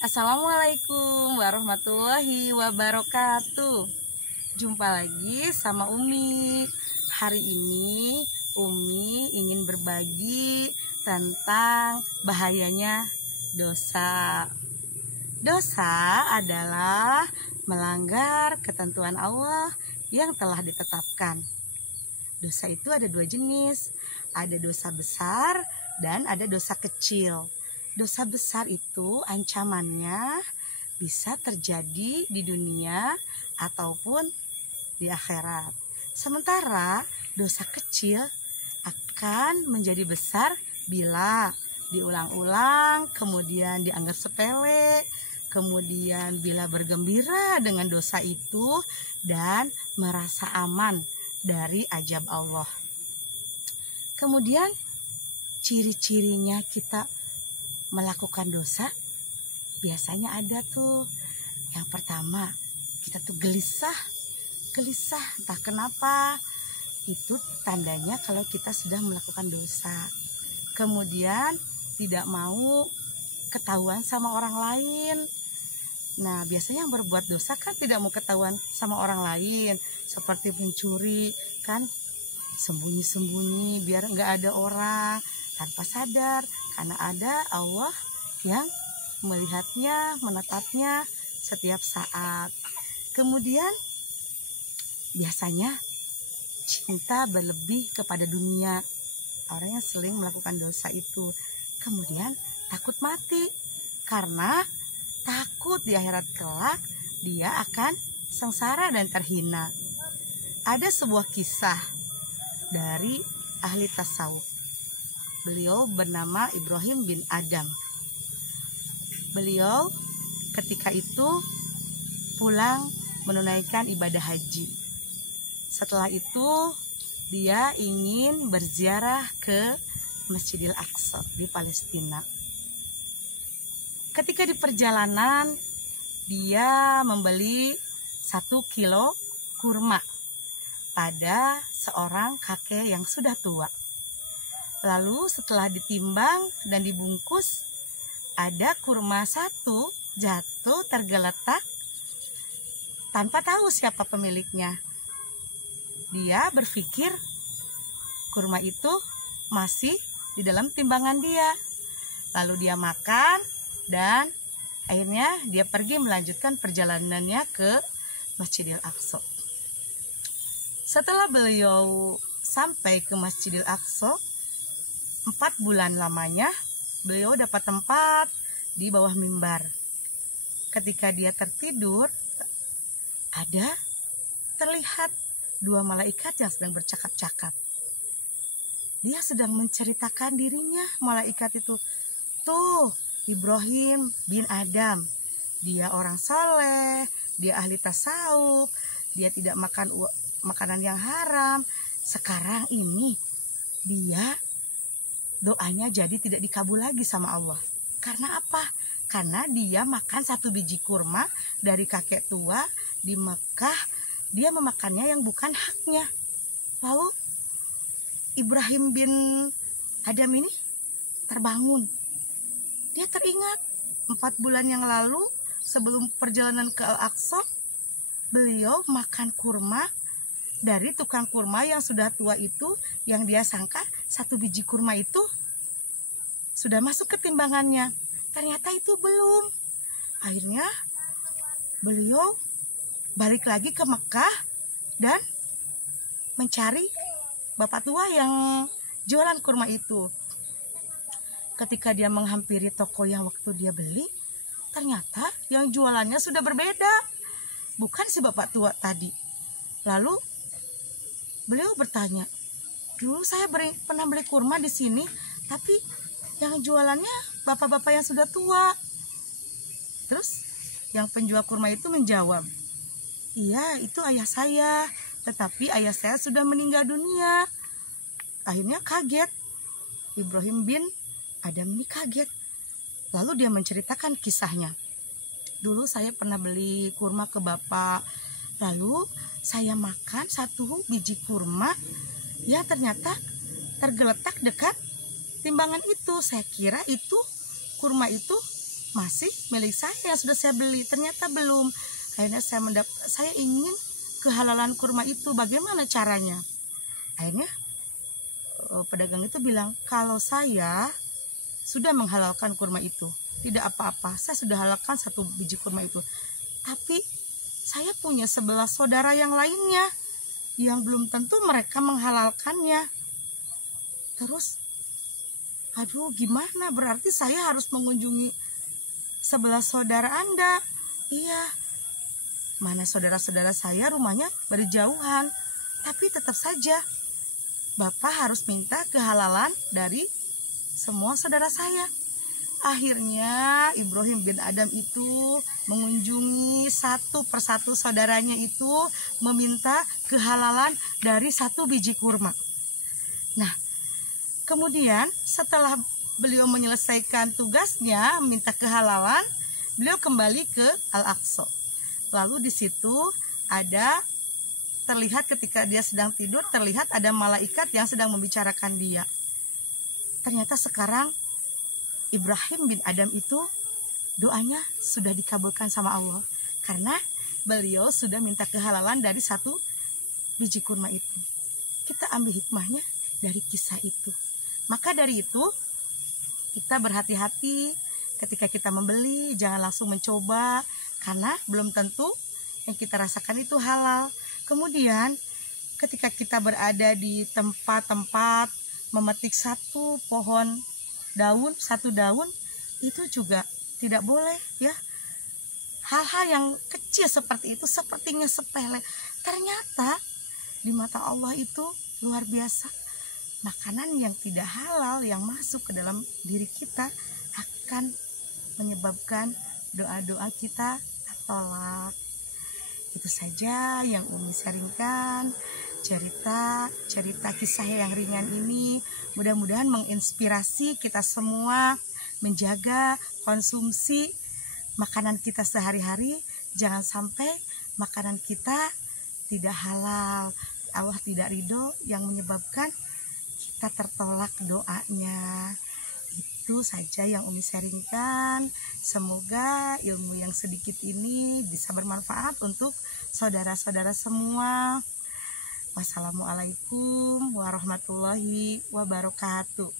Assalamualaikum warahmatullahi wabarakatuh. Jumpa lagi sama Umi. Hari ini Umi ingin berbagi tentang bahayanya dosa. Dosa adalah melanggar ketentuan Allah yang telah ditetapkan. Dosa itu ada dua jenis, ada dosa besar dan ada dosa kecil. Dosa besar itu ancamannya bisa terjadi di dunia ataupun di akhirat. Sementara dosa kecil akan menjadi besar bila diulang-ulang, kemudian dianggap sepele, kemudian bila bergembira dengan dosa itu dan merasa aman dari azab Allah. Kemudian ciri-cirinya kita melakukan dosa biasanya ada tuh. Yang pertama, kita tuh gelisah entah kenapa. Itu tandanya kalau kita sudah melakukan dosa. Kemudian tidak mau ketahuan sama orang lain. Nah, biasanya yang berbuat dosa kan tidak mau ketahuan sama orang lain, seperti pencuri kan, sembunyi-sembunyi biar nggak ada orang, tanpa sadar, karena ada Allah yang melihatnya, menatapnya setiap saat. Kemudian biasanya cinta berlebih kepada dunia. Orang yang sering melakukan dosa itu. Kemudian takut mati, karena takut di akhirat kelak dia akan sengsara dan terhina. Ada sebuah kisah dari ahli tasawuf. Beliau bernama Ibrahim bin Adam. Beliau ketika itu pulang menunaikan ibadah haji. Setelah itu dia ingin berziarah ke Masjidil Aqsa di Palestina. Ketika di perjalanan dia membeli 1 kilo kurma pada seorang kakek yang sudah tua. Lalu setelah ditimbang dan dibungkus, ada kurma 1 jatuh tergeletak tanpa tahu siapa pemiliknya. Dia berpikir kurma itu masih di dalam timbangan dia. Lalu dia makan dan akhirnya dia pergi melanjutkan perjalanannya ke Masjidil Aqsa. Setelah beliau sampai ke Masjidil Aqsa, 4 bulan lamanya beliau dapat tempat di bawah mimbar. Ketika dia tertidur, ada terlihat 2 malaikat yang sedang bercakap-cakap. Dia sedang menceritakan dirinya, malaikat itu. Tuh, Ibrahim bin Adam. Dia orang soleh, dia ahli tasawuf, dia tidak makan makanan yang haram. Sekarang ini dia doanya jadi tidak dikabul lagi sama Allah. Karena apa? Karena dia makan 1 biji kurma dari kakek tua di Mekah. Dia memakannya yang bukan haknya. Lalu Ibrahim bin Adam ini terbangun. Dia teringat 4 bulan yang lalu sebelum perjalanan ke Al-Aqsa, beliau makan kurma dari tukang kurma yang sudah tua itu, yang dia sangka 1 biji kurma itu sudah masuk ke timbangannya. Ternyata itu belum. Akhirnya beliau balik lagi ke Mekah dan mencari bapak tua yang jualan kurma itu. Ketika dia menghampiri toko yang waktu dia beli, ternyata yang jualannya sudah berbeda. Bukan si bapak tua tadi. Lalu beliau bertanya, dulu saya pernah beli kurma di sini, tapi yang jualannya bapak-bapak yang sudah tua. Terus yang penjual kurma itu menjawab, iya, itu ayah saya, tetapi ayah saya sudah meninggal dunia. Akhirnya kaget. Ibrahim bin Adam ini kaget. Lalu dia menceritakan kisahnya. Dulu saya pernah beli kurma ke bapak. Lalu saya makan 1 biji kurma, ya ternyata tergeletak dekat timbangan itu. Saya kira itu kurma itu masih milik saya yang sudah saya beli, ternyata belum. Akhirnya saya ingin kehalalan kurma itu, bagaimana caranya? Akhirnya pedagang itu bilang, kalau saya sudah menghalalkan kurma itu, tidak apa-apa, saya sudah halalkan 1 biji kurma itu. Tapi saya punya 11 saudara yang lainnya yang belum tentu mereka menghalalkannya. Terus, aduh gimana, berarti saya harus mengunjungi 11 saudara Anda. Iya, mana saudara-saudara saya rumahnya berjauhan, tapi tetap saja Bapak harus minta kehalalan dari semua saudara saya. Akhirnya Ibrahim bin Adam itu mengunjungi satu persatu saudaranya itu, meminta kehalalan dari 1 biji kurma. Nah, kemudian setelah beliau menyelesaikan tugasnya minta kehalalan, beliau kembali ke Al-Aqsa. Lalu di situ terlihat ketika dia sedang tidur, terlihat ada malaikat yang sedang membicarakan dia. Ternyata sekarang Ibrahim bin Adam itu doanya sudah dikabulkan sama Allah, karena beliau sudah minta kehalalan dari 1 biji kurma itu. Kita ambil hikmahnya dari kisah itu. Maka dari itu kita berhati-hati ketika kita membeli, jangan langsung mencoba, karena belum tentu yang kita rasakan itu halal. Kemudian ketika kita berada di tempat-tempat memetik 1 pohon daun, 1 daun, itu juga tidak boleh ya. Hal-hal yang kecil seperti itu sepertinya sepele, ternyata di mata Allah itu luar biasa. Makanan yang tidak halal yang masuk ke dalam diri kita akan menyebabkan doa-doa kita tertolak. Itu saja yang Umi sharingkan, cerita kisah yang ringan ini. Mudah-mudahan menginspirasi kita semua menjaga konsumsi makanan kita sehari-hari. Jangan sampai makanan kita tidak halal, Allah tidak ridho, yang menyebabkan kita tertolak doanya. Itu saja yang Umi sharingkan. Semoga ilmu yang sedikit ini bisa bermanfaat untuk saudara-saudara semua. Wassalamualaikum warahmatullahi wabarakatuh.